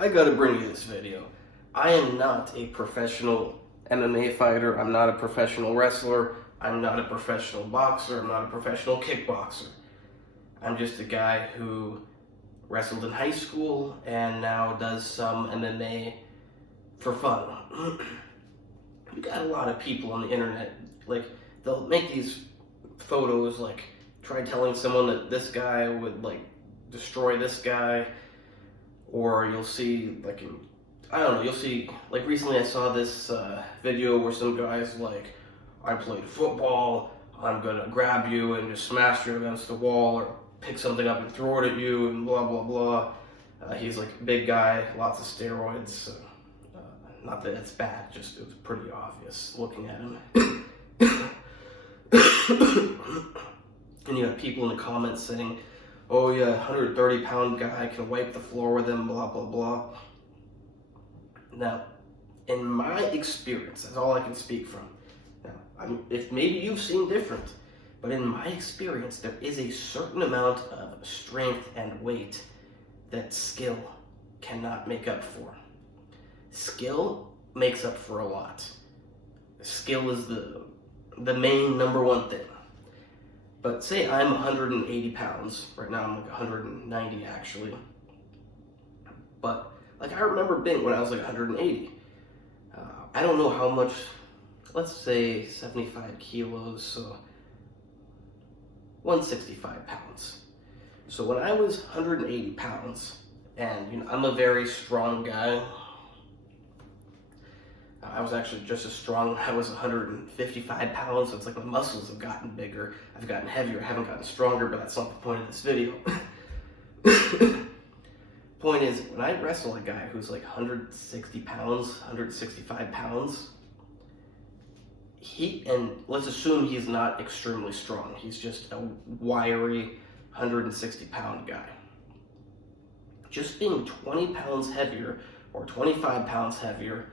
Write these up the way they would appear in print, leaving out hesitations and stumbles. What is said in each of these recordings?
I gotta bring you this video. I am not a professional MMA fighter. I'm not a professional wrestler. I'm not a professional boxer. I'm not a professional kickboxer. I'm just a guy who wrestled in high school and now does some MMA for fun. You got a lot of people on the internet, like, they'll make these photos, like, try telling someone that this guy would, like, destroy this guy, or you'll see, like, I don't know, you'll see, like, recently I saw this video where some guy's like, I played football, I'm gonna grab you and just smash you against the wall, or pick something up and throw it at you, and blah, blah, blah. He's like a big guy, lots of steroids. Not that it's bad, just it was pretty obvious looking at him. And you have people in the comments saying, oh yeah, 130-pound guy can wipe the floor with him, blah, blah, blah. Now, in my experience, that's all I can speak from. Now, if maybe you've seen different, but in my experience, there is a certain amount of strength and weight that skill cannot make up for. Skill makes up for a lot. Skill is the main number one thing. But say I'm 180 pounds. Right now I'm like 190 actually. But like I remember being when I was like 180. I don't know how much, let's say 75 kilos, so 165 pounds. So when I was 180 pounds, and you know, I'm a very strong guy. I was actually just as strong when I was 155 pounds, so it's like my muscles have gotten bigger, I've gotten heavier, I haven't gotten stronger, but that's not the point of this video. Point is, when I wrestle a guy who's like 160 pounds, 165 pounds, and let's assume he's not extremely strong, he's just a wiry 160 pound guy. Just being 20 pounds heavier or 25 pounds heavier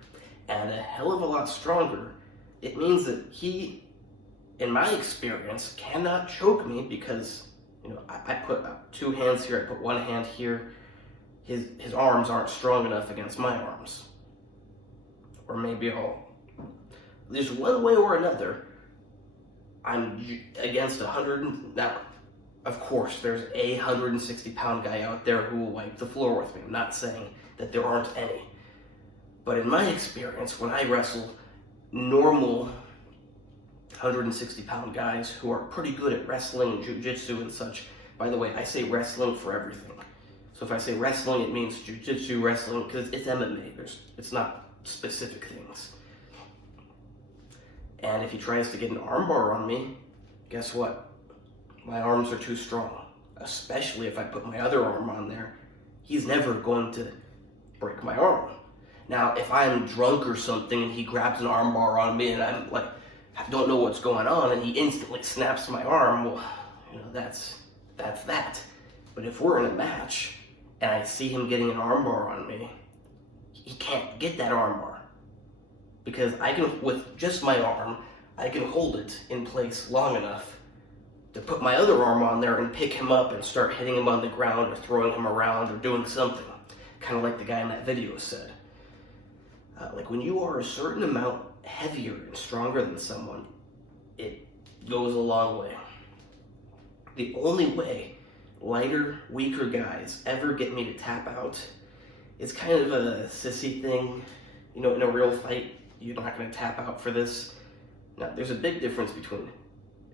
and a hell of a lot stronger, it means that he, in my experience, cannot choke me because, you know, I put two hands here, I put one hand here. His arms aren't strong enough against my arms. Or maybe there's one way or another, I'm against 100, now, of course, there's a 160-pound guy out there who will wipe the floor with me. I'm not saying that there aren't any. But in my experience, when I wrestle normal 160-pound guys who are pretty good at wrestling and jiu-jitsu and such, by the way, I say wrestling for everything. So if I say wrestling, it means jiu-jitsu wrestling, because it's MMA. It's not specific things. And if he tries to get an armbar on me, guess what? My arms are too strong. Especially if I put my other arm on there, he's never going to break my arm. Now, if I'm drunk or something and he grabs an armbar on me and I'm like, I don't know what's going on, and he instantly snaps my arm, well, you know, that's that. But if we're in a match and I see him getting an armbar on me, he can't get that armbar. Because I can, with just my arm, I can hold it in place long enough to put my other arm on there and pick him up and start hitting him on the ground or throwing him around or doing something. Kind of like the guy in that video said. Like when you are a certain amount heavier and stronger than someone, it goes a long way. The only way lighter, weaker guys ever get me to tap out is kind of a sissy thing. You know, in a real fight, you're not going to tap out for this. Now, there's a big difference between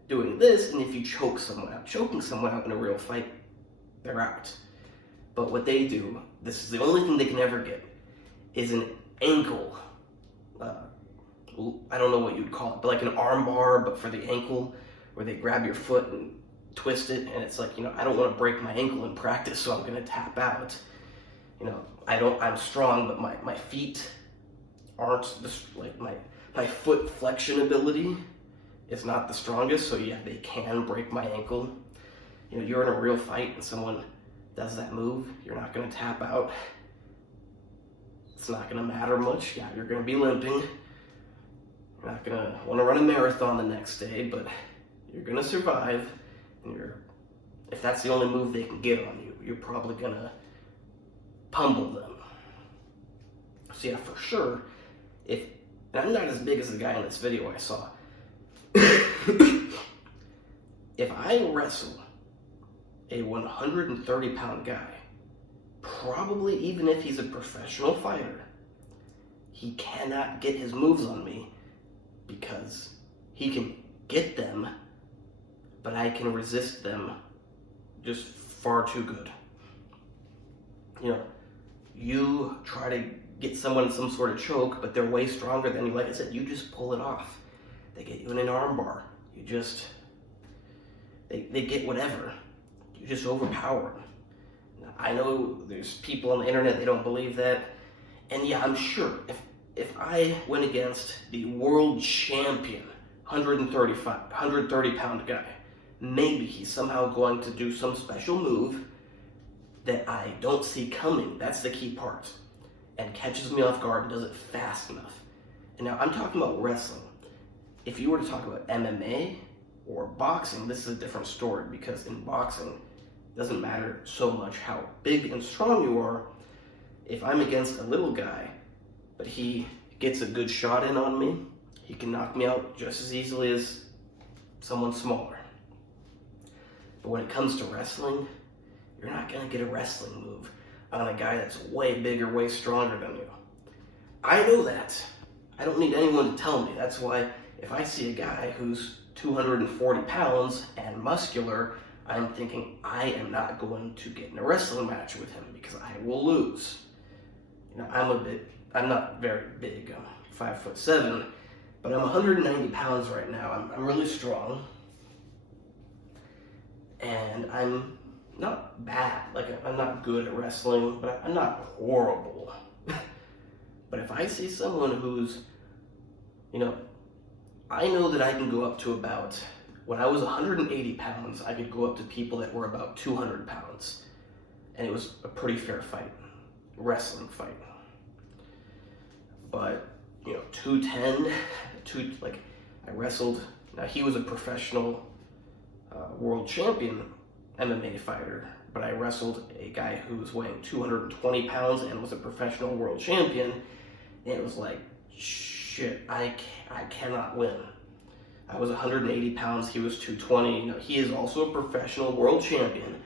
doing this and if you choke someone out. Choking someone out in a real fight, they're out. But what they do, this is the only thing they can ever get, is an ankle, I don't know what you'd call it, but like an arm bar, but for the ankle, where they grab your foot and twist it, and it's like, you know, I don't want to break my ankle in practice, so I'm going to tap out. You know, I'm strong, but my feet aren't, like my foot flexion ability is not the strongest, so yeah, they can break my ankle. You know, you're in a real fight and someone does that move, you're not going to tap out. It's not going to matter much. Yeah, you're going to be limping. You're not going to want to run a marathon the next day, but you're going to survive. And if that's the only move they can get on you, you're probably going to pummel them. So yeah, for sure, and I'm not as big as the guy in this video I saw. If I wrestle a 130-pound guy, probably even if he's a professional fighter, he cannot get his moves on me because he can get them, but I can resist them just far too good. You try to get someone in some sort of choke, but they're way stronger than you. Like I said, you just pull it off. They get you in an arm bar. They get whatever. You just overpower them. Now, I know there's people on the internet, they don't believe that. And yeah, I'm sure if I went against the world champion, 130-pound guy, maybe he's somehow going to do some special move that I don't see coming. That's the key part. And catches me off guard and does it fast enough. And now I'm talking about wrestling. If you were to talk about MMA or boxing, this is a different story, because in boxing, it doesn't matter so much how big and strong you are. If I'm against a little guy, but he gets a good shot in on me, he can knock me out just as easily as someone smaller. But when it comes to wrestling, you're not going to get a wrestling move on a guy that's way bigger, way stronger than you. I know that. I don't need anyone to tell me. That's why if I see a guy who's 240 pounds and muscular, I'm thinking I am not going to get in a wrestling match with him because I will lose. I'm not very big. I'm 5'7", but I'm 190 pounds right now. I'm really strong. And I'm not bad. I'm not good at wrestling, but I'm not horrible. But if I see someone who's, I know that I can go up to about, when I was 180 pounds, I could go up to people that were about 200 pounds. And it was a pretty fair fight, wrestling fight. But, 210, I wrestled, now he was a professional world champion MMA fighter, but I wrestled a guy who was weighing 220 pounds and was a professional world champion, and it was like, shit, I cannot win. I was 180 pounds, he was 220. He is also a professional world champion,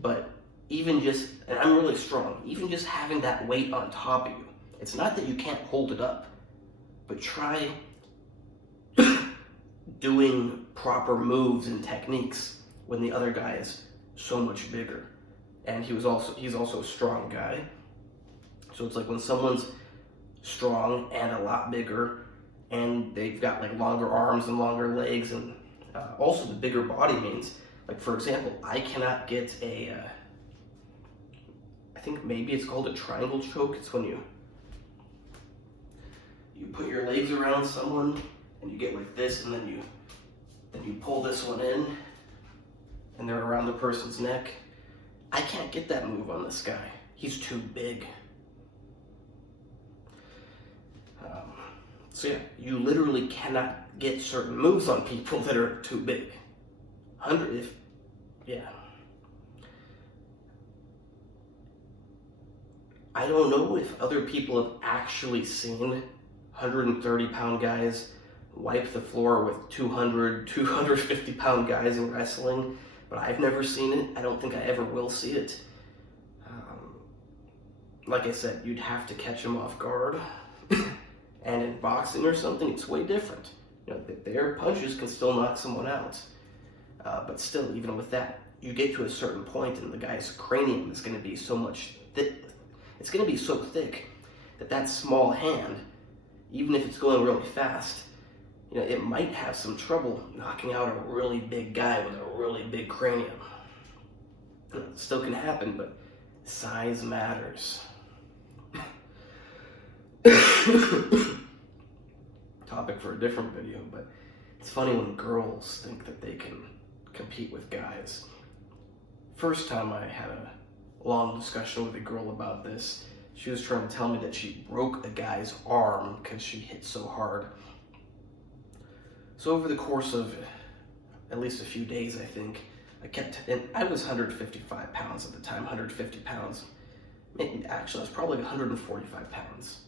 but even just, and I'm really strong, even just having that weight on top of you, it's not that you can't hold it up, but try doing proper moves and techniques when the other guy is so much bigger. And he's also a strong guy. So it's like when someone's strong and a lot bigger, and they've got longer arms and longer legs, and also the bigger body means, for example, I cannot get I think maybe it's called a triangle choke. It's when you put your legs around someone and you get like this, and then you pull this one in, and they're around the person's neck. I can't get that move on this guy. He's too big. So yeah, you literally cannot get certain moves on people that are too big. I don't know if other people have actually seen 130-pound guys wipe the floor with 250-pound guys in wrestling, but I've never seen it. I don't think I ever will see it. Like I said, you'd have to catch them off guard. And in boxing or something, it's way different. Their punches can still knock someone out. But still, even with that, you get to a certain point and the guy's cranium is going to be so much thick. It's going to be so thick that small hand, even if it's going really fast, it might have some trouble knocking out a really big guy with a really big cranium. It still can happen, but size matters. Topic for a different video, but it's funny when girls think that they can compete with guys. First time I had a long discussion with a girl about this, she was trying to tell me that she broke a guy's arm because she hit so hard. So over the course of at least a few days, I think, and I was 155 pounds at the time, 150 pounds. Maybe, actually, I was probably 145 pounds.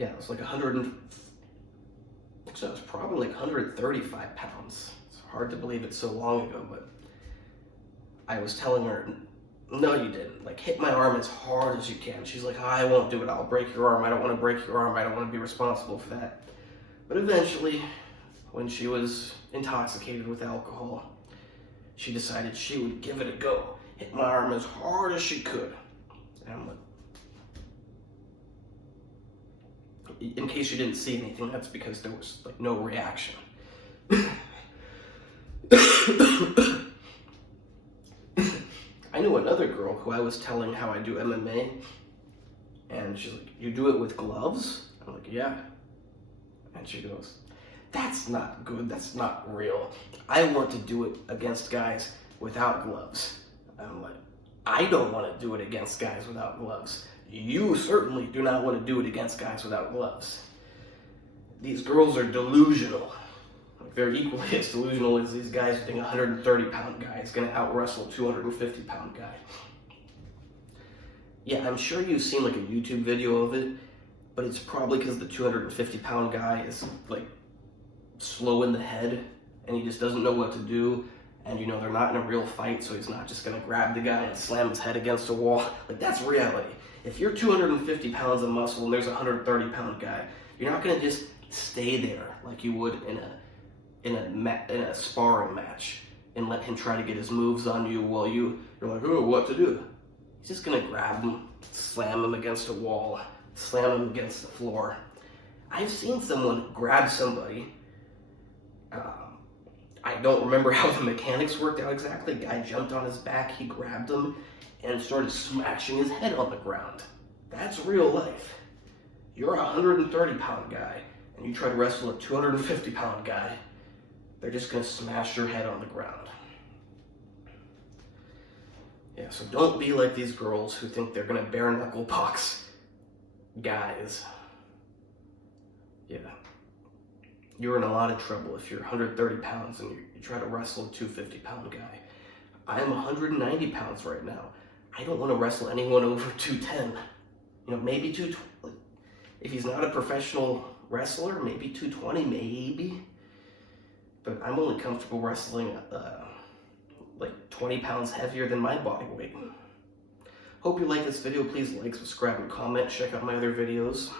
yeah, it was like 100 and, so it was probably like 135 pounds. It's hard to believe it's so long ago, but I was telling her, no, you didn't. Like, hit my arm as hard as you can. She's like, oh, I won't do it. I'll break your arm. I don't want to break your arm. I don't want to be responsible for that. But eventually, when she was intoxicated with alcohol, she decided she would give it a go. Hit my arm as hard as she could. And I'm like, in case you didn't see anything, that's because there was like no reaction. I knew another girl who I was telling how I do MMA, and she's like, you do it with gloves? I'm like, yeah. And she goes, that's not good, that's not real. I want to do it against guys without gloves. I'm like, I don't want to do it against guys without gloves. You certainly do not want to do it against guys without gloves. These girls are delusional. Like, they're equally as delusional as these guys who think a 130-pound guy is going to out-wrestle a 250-pound guy. Yeah, I'm sure you've seen like a YouTube video of it, but it's probably because the 250-pound guy is like slow in the head and he just doesn't know what to do. And you know, they're not in a real fight, so he's not just going to grab the guy and slam his head against a wall. Like, that's reality. If you're 250 pounds of muscle and there's a 130-pound guy, you're not going to just stay there like you would in a sparring match and let him try to get his moves on you while you're like, oh, what to do? He's just going to grab him, slam him against a wall, slam him against the floor. I've seen someone grab somebody. I don't remember how the mechanics worked out exactly. The guy jumped on his back, he grabbed him, and started smashing his head on the ground. That's real life. You're a 130-pound guy, and you try to wrestle a 250-pound guy, they're just going to smash your head on the ground. Yeah, so don't be like these girls who think they're going to bare-knuckle box guys. Yeah. You're in a lot of trouble if you're 130 pounds and you try to wrestle a 250-pound guy. I'm 190 pounds right now. I don't want to wrestle anyone over 210. You know, maybe 220. If he's not a professional wrestler, maybe 220, maybe. But I'm only comfortable wrestling like 20 pounds heavier than my body weight. Hope you like this video. Please like, subscribe, and comment. Check out my other videos.